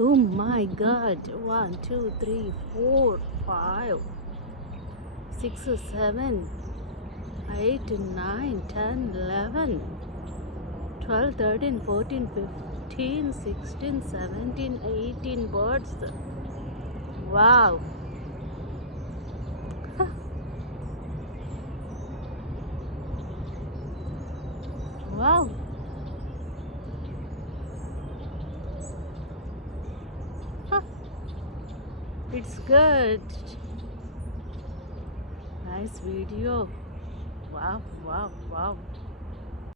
Oh my god. 1, 2, 3, 4, 5, 6, 7, 8, 9, 10, 11, 12, 13, 14, 15, 16, 17, 18 birds. Wow. Wow. Huh. It's good. Nice video. Wow, wow, wow.